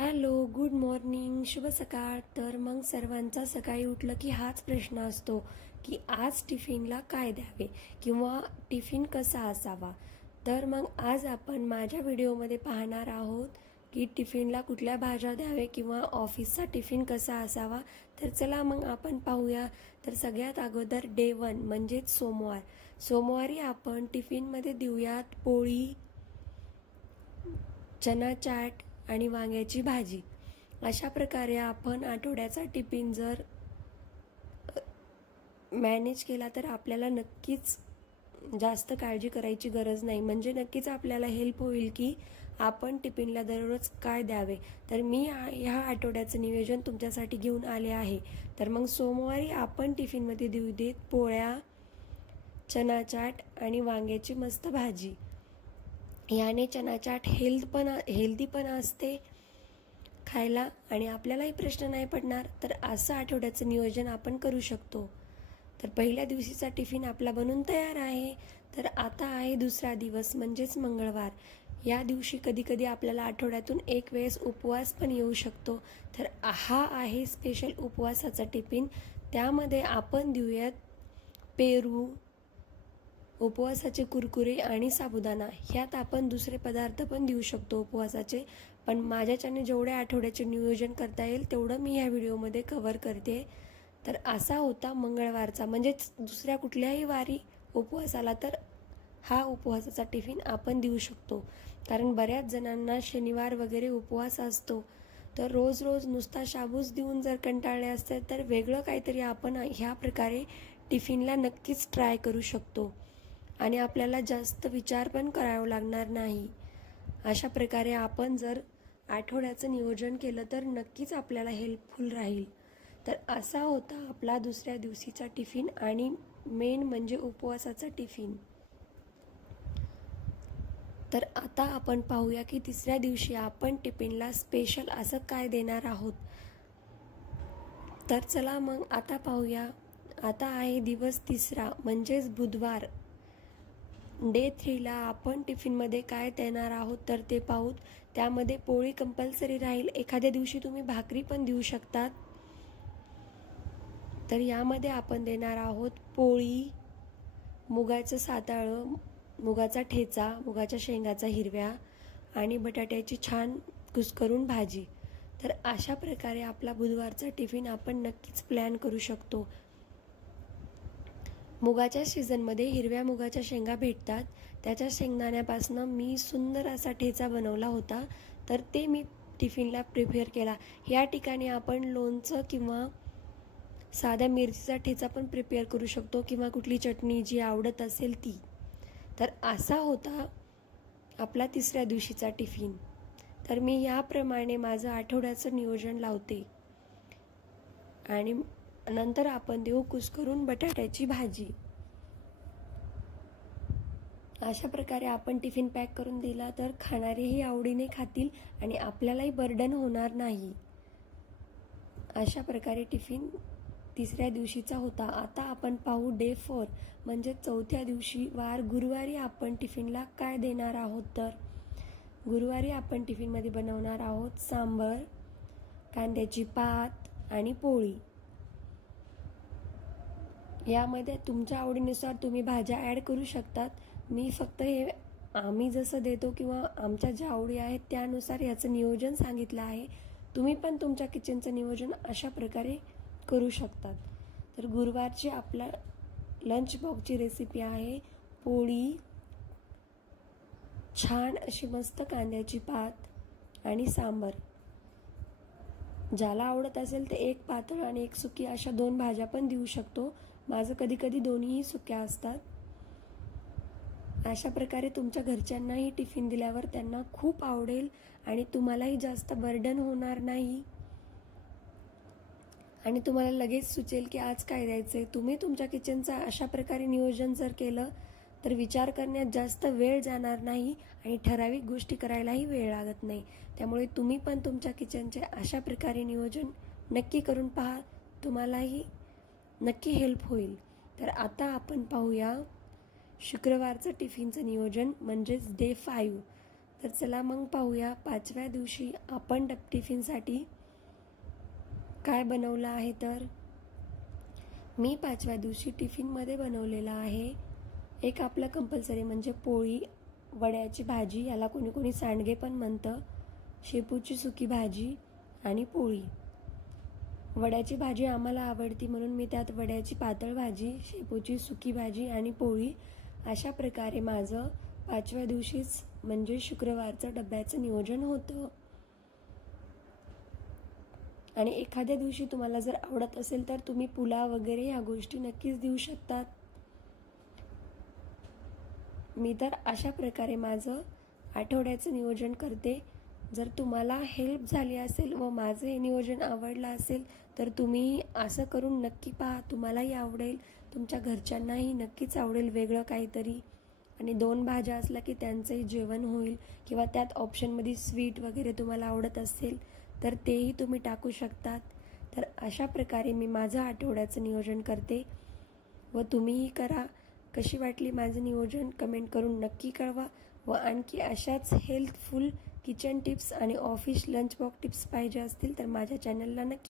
Hello, good morning, शुभ सकाळ. तर मग सर्वांचा सकाळी उठलं की हाच प्रश्न असतो की आज टिफिनला काय द्यावे किंवा टिफिन कसा असावा. तर मग आज आपण माझ्या व्हिडिओमध्ये पाहणार आहोत की टिफिनला कुठल्या भाज्या द्यावे किंवा ऑफिसचा टिफिन कसा असावा. तर चला मग आपण पाहूया. तर सगळ्यात अगोदर डे 1 म्हणजेच सोमवारी आपण टिफिनमध्ये देऊयात पोळी, चना चाट आणि वांग्याची भाजी. अशा प्रकारे आपण आठवड्याचा टिफिन जर मॅनेज केला तर आपल्याला नक्कीच जास्त काळजी करायची गरज नाही. म्हणजे नक्कीच आपल्याला हेल्प होईल की आपण टिफिनला दररोज काय द्यावे. तर मी ह्या आठवड्याचं नियोजन तुमच्यासाठी घेऊन आले आहे. तर मग सोमवारी आपण टिफिनमध्ये देऊ देत पोळ्या, चना चाट आणि वांग्याची मस्त भाजी. याने चना चाट हेल्दी पण असते खायला आणि आपल्यालाही प्रश्न नाही पडणार. तर असं आठवड्याचं नियोजन आपण करू शकतो. तर पहिल्या दिवशीचा टिफिन आपला बनून तयार आहे. तर आता आहे दुसरा दिवस म्हणजेच मंगळवार. या दिवशी कधी कधी आपल्याला आठवड्यातून एक वेळेस उपवास पण येऊ शकतो. तर हा आहे स्पेशल उपवासाचा टिफिन. त्यामध्ये आपण देऊयात पेरू, उपवासाचे कुरकुरे आणि साबुदाणा. ह्यात आपण दुसरे पदार्थ पण देऊ शकतो उपवासाचे. पण माझ्याच्याने जेवढ्या आठवड्याचे नियोजन करता येईल तेवढं मी ह्या व्हिडिओमध्ये कव्हर करते. तर असा होता मंगळवारचा, म्हणजेच दुसऱ्या कुठल्याही वारी उपवास आला तर हा उपवासाचा टिफिन आपण देऊ शकतो. कारण बऱ्याच जणांना शनिवार वगैरे उपवास असतो. तर रोज रोज नुसता शाबूस देऊन जर कंटाळले असते तर वेगळं काहीतरी आपण ह्या प्रकारे टिफिनला नक्कीच ट्राय करू शकतो आणि आपल्याला जास्त विचार पण करावा लागणार नाही. अशा प्रकारे आपण जर आठवड्याचं नियोजन केलं तर नक्कीच आपल्याला हेल्पफुल राहील. तर असा होता आपला दुसऱ्या दिवशीचा टिफिन आणि मेन म्हणजे उपवासाचा टिफिन. तर आता आपण पाहूया की तिसऱ्या दिवशी आपण टिफिनला स्पेशल असं काय देणार आहोत. तर चला मग आता पाहूया. आता आहे दिवस तिसरा म्हणजेच बुधवार. डे 3ला आपण टिफिनमध्ये काय देणार आहोत तर ते पाहूत. त्यामध्ये पोळी कंपल्सरी राहील. एखाद्या दिवशी तुम्ही भाकरी पण देऊ शकतात. तर यामध्ये आपण देणार आहोत पोळी, मुगाचं साताळं, मुगाचा ठेचा, मुगाच्या शेंगाचा हिरव्या आणि बटाट्याची छान कुस्करून भाजी. तर अशा प्रकारे आपला बुधवारचा टिफिन आपण नक्कीच प्लॅन करू शकतो. मुगाच्या सीझनमध्ये हिरव्या मुगाच्या शेंगा भेटतात. त्याच्या शेंगदाण्यापासून मी सुंदर असा ठेचा बनवला होता. तर ते मी टिफिनला प्रिपेअर केला. या ठिकाणी आपण लोणचं किंवा साध्या मिरचीचा ठेचा पण प्रिपेअर करू शकतो किंवा कुठली चटणी जी आवडत असेल ती. तर असा होता आपला तिसऱ्या दिवशीचा टिफिन. तर मी याप्रमाणे माझं आठवड्याचं नियोजन लावते आणि नंतर आपण देऊ कुस्करून बटाट्याची भाजी. अशा प्रकारे आपण टिफिन पॅक करून दिला तर खाणारेही आवडीने खातील आणि आपल्यालाही बर्डन होणार नाही. अशा प्रकारे टिफिन तिसऱ्या दिवशीचा होता. आता आपण पाहू डे 4 म्हणजे चौथ्या दिवशी वार गुरुवारी आपण टिफिनला काय देणार आहोत. तर गुरुवारी आपण टिफिनमध्ये बनवणार आहोत सांबर, कांद्याची पात आणि पोळी. यामध्ये तुमच्या आवडीनुसार तुम्ही भाज्या ॲड करू शकतात. मी फक्त हे आम्ही जसं देतो किंवा आमच्या ज्या आवडी आहेत त्यानुसार याचं नियोजन सांगितलं आहे. तुम्ही पण तुमच्या किचनचं नियोजन अशा प्रकारे करू शकतात. तर गुरुवारची आपला लंच बॉक्सची रेसिपी आहे पोळी, छान अशी मस्त कांद्याची पात आणि सांबर. ज्याला आवडत असेल ते एक पातळ आणि एक सुकी अशा 2 भाज्या पण देऊ शकतो. माझं कधी कधी दोन्हीही सुक्या असतात. अशा प्रकारे तुमच्या घरच्यांनाही टिफिन दिल्यावर त्यांना खूप आवडेल आणि तुम्हालाही जास्त बर्डन होणार नाही आणि तुम्हाला लगेच सुचेल की आज काय द्यायचंय. तुम्ही तुमच्या किचनचा अशा प्रकारे नियोजन जर केलं तर विचार करण्यात जास्त वेळ जाणार नाही आणि ठराविक गोष्टी करायलाही वेळ लागत नाही. त्यामुळे तुम्ही पण तुमच्या किचनचे अशा प्रकारे नियोजन नक्की करून पहा. तुम्हालाही नक्की हेल्प होईल. तर आता आपण पाहूया शुक्रवारचं टिफिनचं नियोजन म्हणजेच डे 5. तर चला मग पाहूया 5व्या दिवशी आपण टिफिनसाठी काय बनवलं आहे. तर मी 5व्या दिवशी टिफिनमध्ये बनवलेला आहे एक आपलं कंपल्सरी म्हणजे पोळी, वड्याची भाजी, याला कोणी कोणी सांडगे पण म्हणतं, शेपूची सुकी भाजी आणि पोळी. वड्याची भाजी आम्हाला आवडती म्हणून मी त्यात वड्याची पातळ भाजी, शेपूची सुकी भाजी आणि पोळी अशा प्रकारे माझं 5व्या दिवशीच म्हणजे शुक्रवारचं डब्याचं नियोजन होतं. आणि एखाद्या दिवशी तुम्हाला जर आवडत असेल तर तुम्ही पुलाव वगैरे ह्या गोष्टी नक्कीच देऊ शकतात. मी तर अशा प्रकारे माझं आठवड्याचं नियोजन करते. जर तुम्हाला हेल्प झाली असेल व माझं हे नियोजन आवडलं असेल तर तुम्ही असं करून नक्की पहा, तुम्हालाही आवडेल, तुमच्या घरच्यांनाही नक्कीच आवडेल वेगळं काहीतरी. आणि 2 भाज्या असल्या की त्यांचंही जेवण होईल. किंवा त्यात ऑप्शनमध्ये स्वीट वगैरे तुम्हाला आवडत असेल तर तेही तुम्ही टाकू शकतात. तर अशा प्रकारे मी माझं आठवड्याचं नियोजन करते व तुम्हीही करा. कशी वाटली माझं नियोजन कमेंट करून नक्की कळवा. व आणखी अशाच हेल्थफुल किचन टिप्स आणि ऑफिस लंच बॉक्स टिप्स पाहिजे असतील तर माझ्या चॅनलला नक्की